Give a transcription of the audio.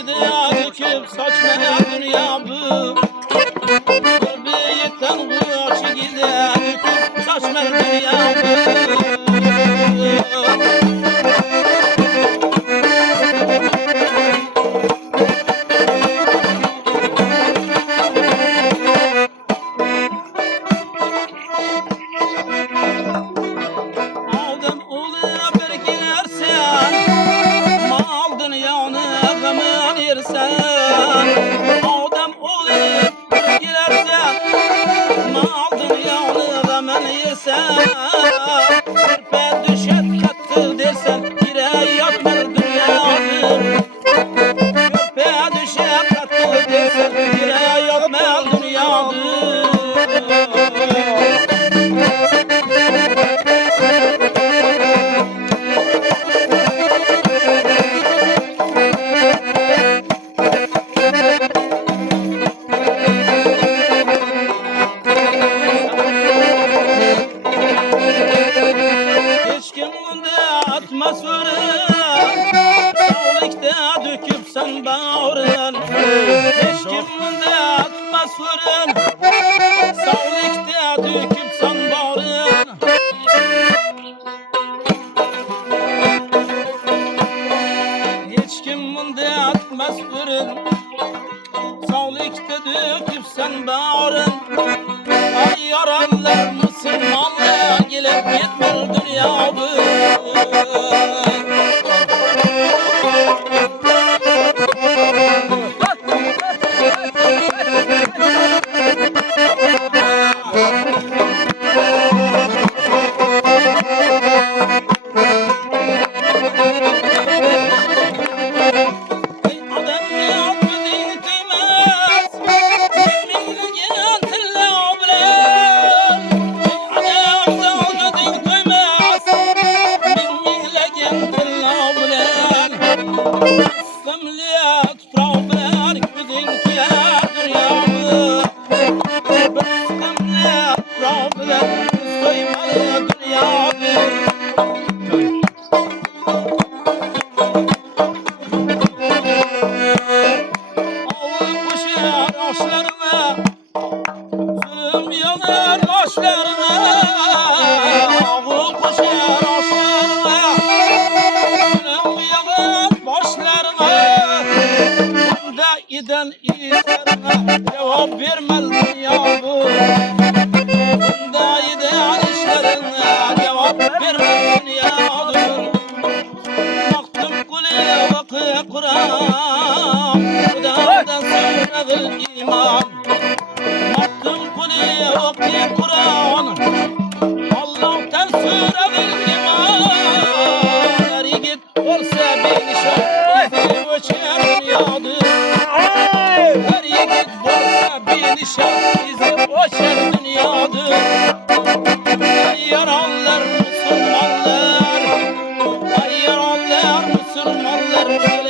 gidiyor döküp saçmaya dünya bu. Bir yetten kulaşı gidiyor döküp saçmaya dünya bu. Aldım ulu berkilersen, mal dünyanı gamın yersen. Aldım ulu berkilersen, mal dünyanı gamın yersen. Körpe düşet kattı dersen, yere yatmaz dünyadır. Körpe düşet kattı dersen, yere yatmaz dünyadır. Hiç kim bunda atmaz fırın, sağlıkta döküp sen bağırın. Hiç kim bunda atmaz fırın, sağlıkta döküp sen bağırın. Hiç kim bunda atmaz fırın, sağlıkta döküp sen bağırın. Ay yaranlar Müslümanlığa gelip gitmez dünya bu. Zulüm yanar başlarına, ağır koşar başlarına. Zulüm yanar başlarına, bunda iden işlerine cevap vermez dünya bu. Bunda iden işlerine cevap vermez dünyadır. Baktım kule vakı Kur'an, Hudadan sonra iman. Okuyor Kur'an, Allah'tan sürevil iman. Her yiğit olsa bir nişan, bizi ölçer dünyadır. Her yiğit olsa bir nişan, bizi ölçer dünyadır. Ay yaranlar Müslümanlar, ay yaranlar Müslümanlar.